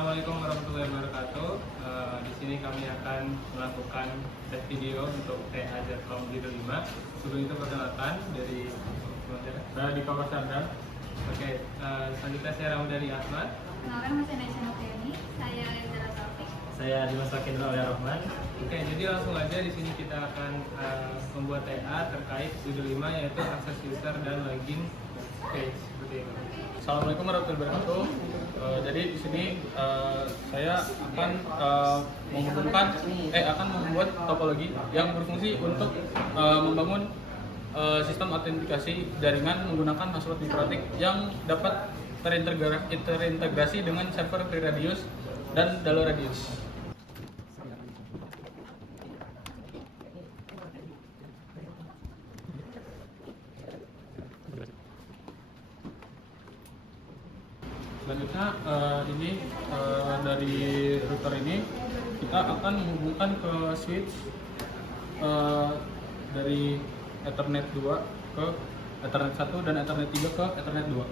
Assalamualaikum warahmatullahi wabarakatuh. Di sini kami akan melakukan tes video untuk TA Zcom Judul 5. Sebelum itu perkenalkan dari di Kampus Sardang. Oke, selanjutnya saya Ramadhani Ahmad. Kenalkan, saya Nesya Noviani. Saya Reza Taufik. Saya Dimas Sakindra oleh Rahman. Oke, jadi langsung aja di sini kita akan membuat TA terkait Judul 5, yaitu akses user dan login page. Seperti itu. Assalamualaikum warahmatullahi wabarakatuh. Jadi di sini saya akan akan membuat topologi yang berfungsi untuk membangun sistem autentikasi jaringan menggunakan password mikrotik yang dapat terintegrasi dengan server FreeRadius dan DaloRadius. Selanjutnya dari router ini kita akan menghubungkan ke switch dari Ethernet 2 ke Ethernet 1 dan Ethernet 3 ke Ethernet 2.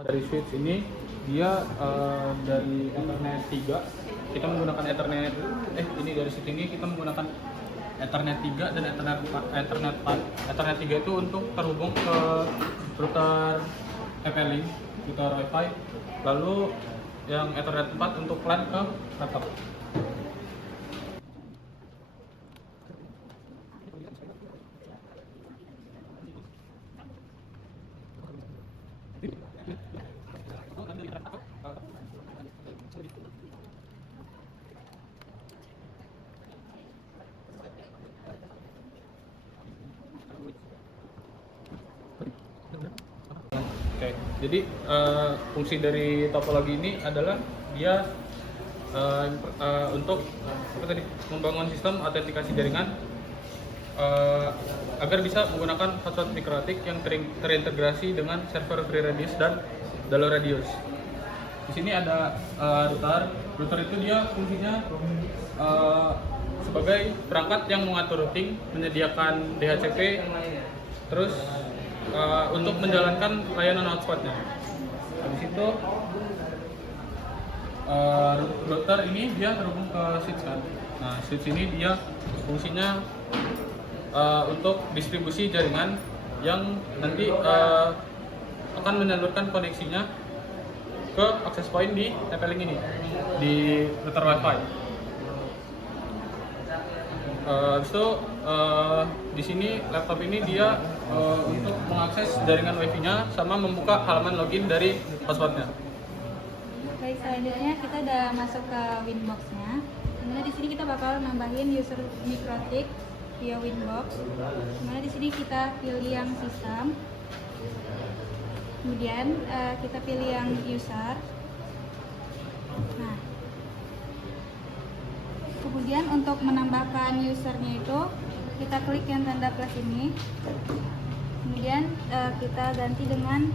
Dari switch ini dia dari Ethernet 3 kita menggunakan Ethernet dari switch ini kita menggunakan Ethernet 3 dan Ethernet 4. Ethernet 3 itu untuk terhubung ke router TP-Link, router Wi-Fi. Lalu yang Ethernet 4 untuk LAN ke laptop. Oke, jadi fungsi dari topologi ini adalah dia untuk membangun sistem autentikasi jaringan agar bisa menggunakan password mikrotik yang terintegrasi dengan server FreeRadius dan DaloRadius. Di sini ada router itu dia fungsinya sebagai perangkat yang mengatur routing, menyediakan DHCP, terus untuk menjalankan layanan hotspotnya. Habis itu router ini dia terhubung ke switch kan. Nah, switch ini dia fungsinya untuk distribusi jaringan yang nanti akan menyalurkan koneksinya ke access point di TP-Link ini, di router Wi-Fi. Di sini laptop ini dia untuk mengakses jaringan Wi-Fi-nya sama membuka halaman login dari passwordnya. Baik, selanjutnya kita udah masuk ke Winbox-nya. Kemudian di sini kita bakal nambahin user mikrotik via Winbox. Kemudian di sini kita pilih yang sistem. Kemudian kita pilih yang user. Nah, kemudian untuk menambahkan usernya itu kita klik yang tanda plus ini. Kemudian kita ganti dengan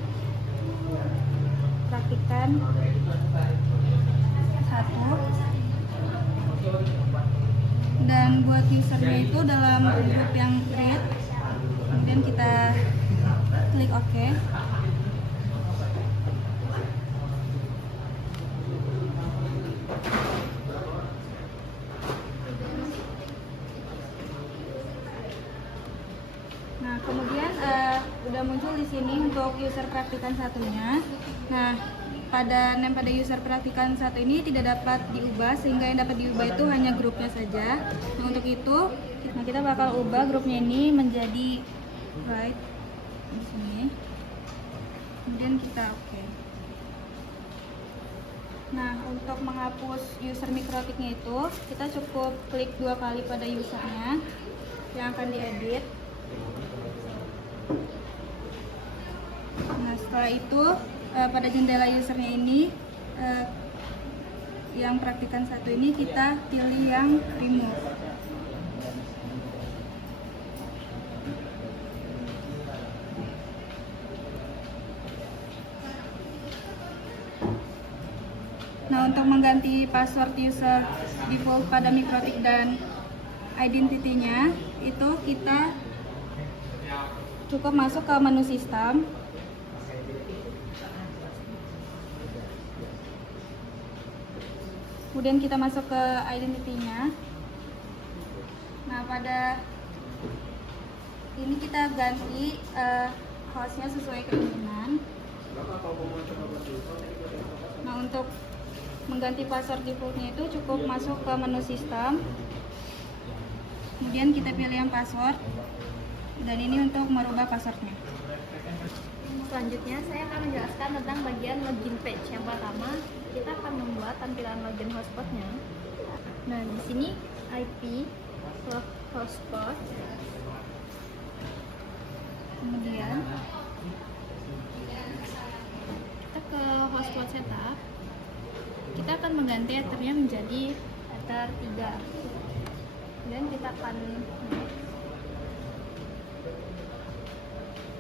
praktikan 1 dan buat usernya itu dalam grup yang read. Kemudian kita klik OK. Nah, kemudian udah muncul di sini untuk user praktikan satunya. Nah, pada user praktikan satu ini tidak dapat diubah, sehingga yang dapat diubah itu hanya grupnya saja. Nah, untuk itu kita bakal ubah grupnya ini menjadi right di sini. Kemudian kita oke. Nah, untuk menghapus user mikrotiknya itu kita cukup klik 2 kali pada usernya yang akan diedit. Nah, setelah itu pada jendela usernya ini yang praktikan satu ini kita pilih yang remove. Nah, untuk mengganti password user default pada Mikrotik dan identity-nya, itu kita cukup masuk ke menu sistem. Kemudian kita masuk ke identity-nya. Nah, pada ini kita ganti hostnya sesuai keinginan. Nah, untuk mengganti password defaultnya itu cukup masuk ke menu sistem, kemudian kita pilih yang password, dan ini untuk merubah passwordnya. Selanjutnya saya akan menjelaskan tentang bagian login page. Yang pertama, kita akan membuat tampilan login hotspotnya. Nah, di sini IP hotspot, kemudian kita ke hotspot setup. Kita akan mengganti ethernya menjadi ether 3, dan kita akan next.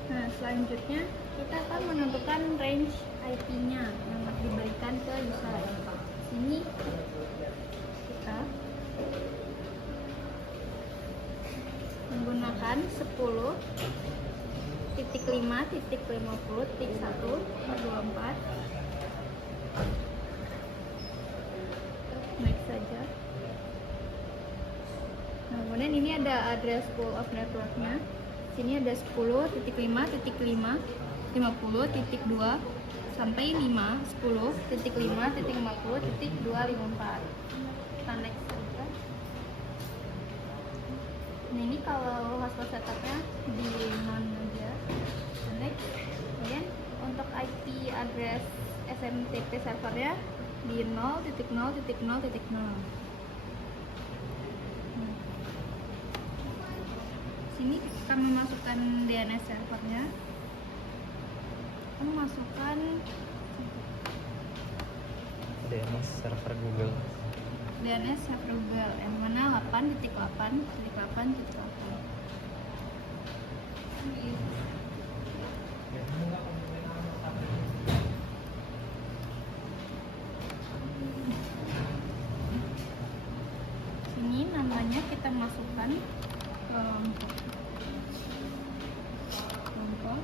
Nah, selanjutnya kita akan menentukan range IP-nya yang diberikan ke user. Sini kita menggunakan 10.5.50.1/24. Next saja. Nah, kemudian ini ada address pool of networknya. Sini ada 10.5.5.50.2 sampai 5.10.5.50.254. Kita next saja. Nah, ini kalau hotspot setupnya di non aja. Next. Kemudian untuk IP address SMTP servernya di 0.0.0.0. Sini kita memasukkan DNS servernya. Kita memasukkan DNS server Google. DNS server Google yang mana 8.8.8.8. Sini namanya kita masukkan ke kelompok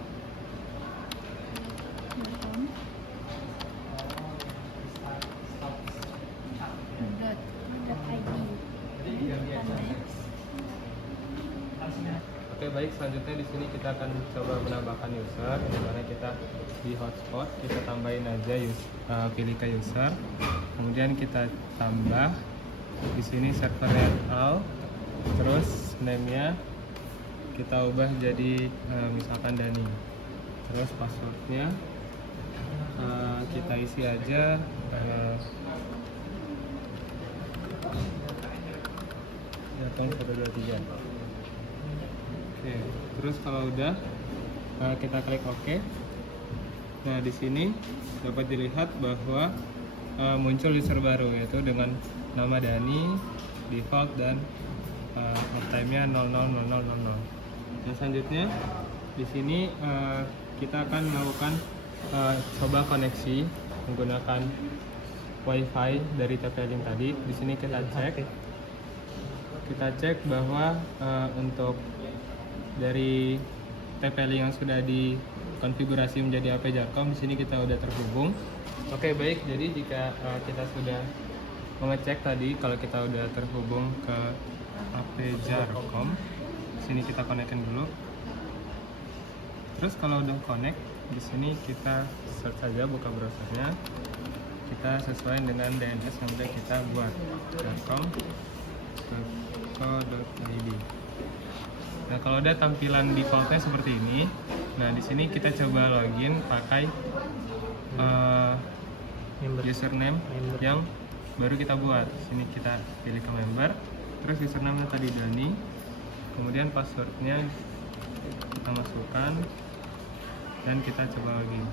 .id. Oke, baik, selanjutnya di sini kita akan coba menambahkan user, di mana kita di hotspot kita tambahin aja pilih ke user, kemudian kita tambah di sini servernya all, terus name-nya kita ubah jadi misalkan Dani, terus passwordnya kita isi aja Jatong 123. Oke, terus kalau udah kita klik OK. Nah, di sini dapat dilihat bahwa muncul user baru, yaitu dengan nama Dani, default, dan uptime-nya 000000. Nah, selanjutnya di sini kita akan melakukan coba koneksi menggunakan WiFi dari TP-Link tadi. Di sini kita cek bahwa untuk dari TP-Link yang sudah dikonfigurasi menjadi AP Jarcom, di sini kita udah terhubung. Oke, baik. Jadi jika kita sudah mengecek tadi kalau kita udah terhubung ke AP Jarcom, di sini kita konekkan dulu. Terus kalau udah connect, di sini kita search saja, buka browsernya. Kita sesuaikan dengan DNS yang udah kita buat, jarcom.co.id. Nah, kalau ada tampilan defaultnya seperti ini, nah di sini kita coba login pakai username yang baru kita buat. Sini kita pilih ke member, terus username tadi Dani, kemudian passwordnya kita masukkan dan kita coba login.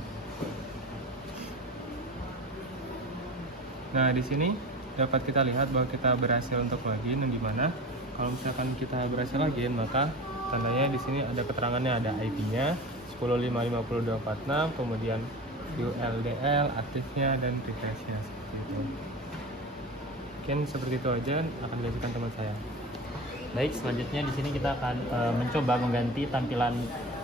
Nah, di sini dapat kita lihat bahwa kita berhasil untuk login, yang dimana kalau misalkan kita berhasil login, maka tandanya di sini ada keterangannya, ada IP-nya 10.550.246, kemudian view LDL, aktifnya dan refreshnya seperti itu. Mungkin seperti itu aja akan dilanjutkan teman saya. Baik, selanjutnya di sini kita akan mencoba mengganti tampilan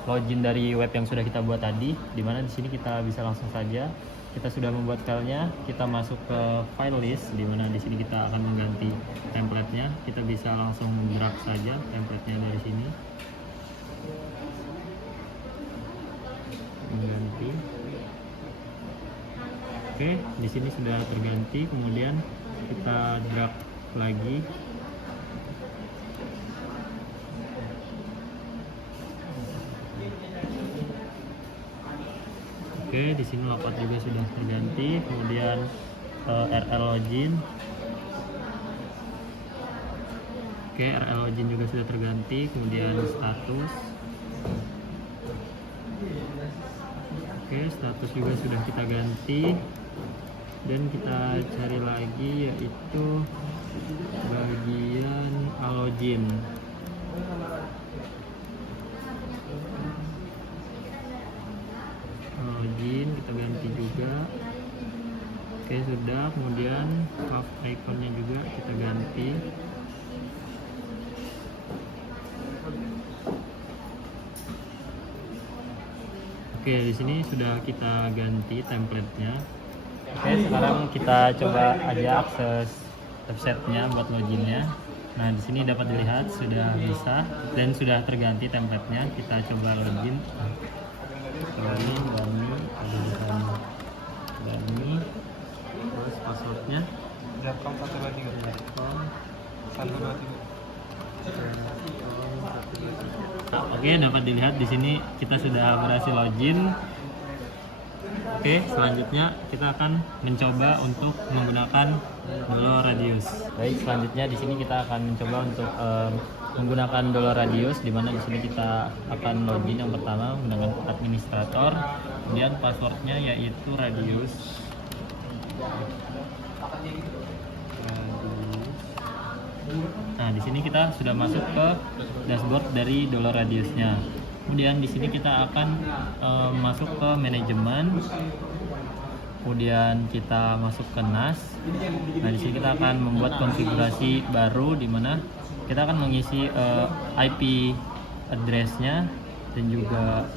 login dari web yang sudah kita buat tadi, di mana di sini kita bisa langsung saja, kita sudah membuat filenya, kita masuk ke file list, di mana di sini kita akan mengganti template-nya. Kita bisa langsung drag saja template-nya dari sini, mengganti. Oke, di sini sudah terganti, kemudian kita drag lagi. Oke, di sini layout juga sudah terganti, kemudian RL login. Oke, RL login juga sudah terganti, kemudian status. Oke, status juga sudah kita ganti, dan kita cari lagi yaitu bagian login. Login kita ganti juga. Oke, sudah. Kemudian buff iconnya juga kita ganti. Oke, di sini sudah kita ganti template-nya. Oke, sekarang kita coba aja akses website-nya buat loginnya. Nah, di sini dapat dilihat sudah bisa dan sudah terganti template-nya. Kita coba login. Login, Dani, terus passwordnya Jarkom 123. Jarkom 123. Oke, dapat dilihat di sini kita sudah berhasil login. Oke, selanjutnya kita akan mencoba untuk menggunakan dollar radius. Baik, selanjutnya di sini kita akan mencoba untuk menggunakan dollar radius, di mana di sini kita akan login yang pertama menggunakan administrator, kemudian passwordnya yaitu radius. Nah, di sini kita sudah masuk ke dashboard dari dollar radiusnya. Kemudian di sini kita akan masuk ke manajemen. Kemudian kita masuk ke NAS. Nah, di sini kita akan membuat konfigurasi baru, di mana kita akan mengisi IP address-nya dan juga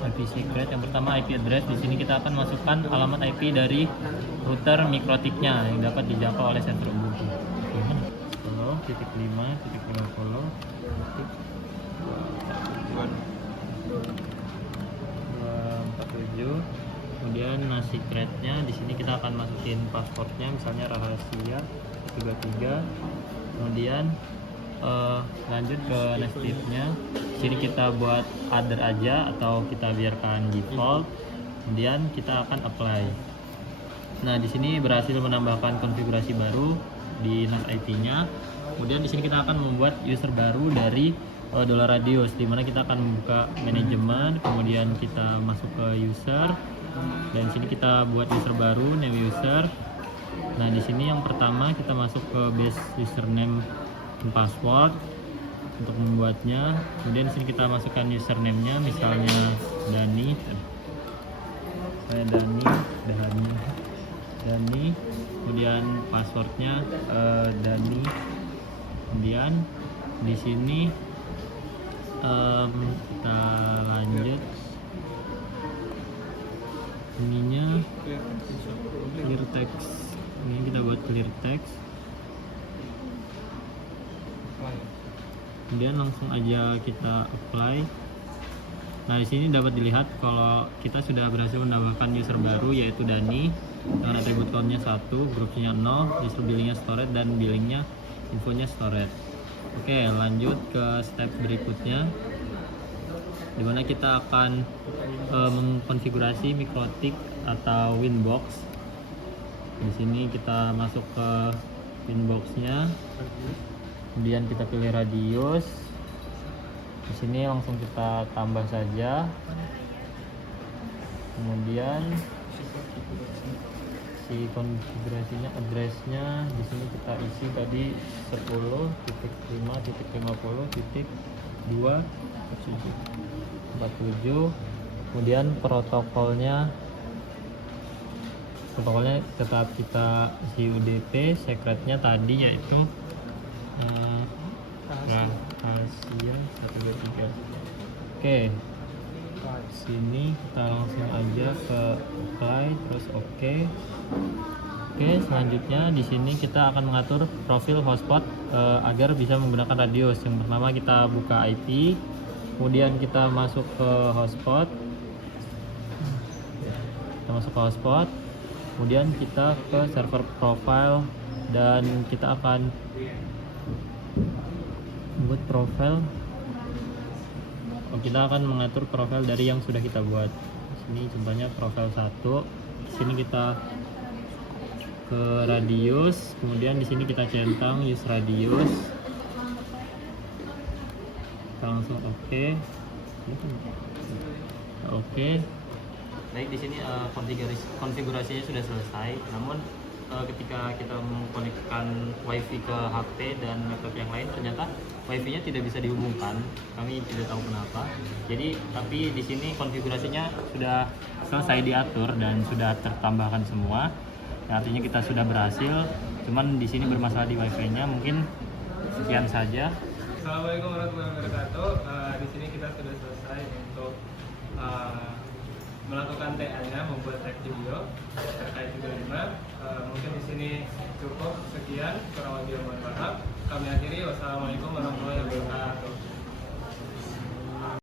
IP secret. Yang pertama IP address, di sini kita akan masukkan alamat IP dari router mikrotiknya yang dapat dijangkau oleh server Ubuntu. 10.5.50.247. Kemudian NAS secretnya di sini kita akan masukin passwordnya, misalnya rahasia 33. Kemudian lanjut ke nestive-nya. Di sini kita buat other aja atau kita biarkan default. Kemudian kita akan apply. Nah, di sini berhasil menambahkan konfigurasi baru di NAS IP-nya. Kemudian di sini kita akan membuat user baru dari dollar radius, di mana kita akan membuka manajemen, kemudian kita masuk ke user, dan di sini kita buat user baru, name user. Nah, di sini yang pertama kita masuk ke base username dan password untuk membuatnya. Kemudian di sini kita masukkan username-nya, misalnya Dani. Dani. Kemudian passwordnya Dani. Kemudian di sini kita lanjut ininya clear text. Ini kita buat clear text. Kemudian langsung aja kita apply. Nah, di sini dapat dilihat kalau kita sudah berhasil menambahkan user baru yaitu Dani dengan atribut count-nya 1, grupnya 0, user billingnya storage, dan billingnya infonya storage. Oke, lanjut ke step berikutnya, dimana kita akan mengkonfigurasi mikrotik atau Winbox. Di sini kita masuk ke Winbox-nya, kemudian kita pilih radius. Di sini langsung kita tambah saja. Kemudian si konfigurasinya, addressnya di sini kita isi tadi 10.5.50.247. Kemudian protokolnya tetap kita isi UDP, secretnya tadi yaitu rahasia 123. Oke, sini kita langsung aja ke apply, terus oke. Oke, selanjutnya di sini kita akan mengatur profil hotspot agar bisa menggunakan radius. Yang pertama kita buka IP, kemudian kita masuk ke hotspot. Kemudian kita ke server profile dan kita akan buat profile. Kita akan mengatur profil dari yang sudah kita buat. Sini contohnya profil 1. Di sini kita ke radius, kemudian di sini kita centang use radius. Kita langsung oke. Baik, di sini konfigurasinya sudah selesai. Namun ketika kita mengkonekkan WiFi ke HP dan laptop yang lain, ternyata WiFi-nya tidak bisa dihubungkan. Kami tidak tahu kenapa. Jadi, tapi di sini konfigurasinya sudah selesai diatur dan sudah tertambahkan semua. Artinya kita sudah berhasil. Cuman di sini bermasalah di WiFi-nya. Mungkin sekian saja. Assalamualaikum warahmatullahi wabarakatuh. Di sini kita sudah selesai untuk melakukan TA-nya, membuat tag video terkait juga 5. Mungkin di sini cukup sekian, kurang lebih mohon maaf. Kami akhiri. Wassalamualaikum warahmatullahi wabarakatuh.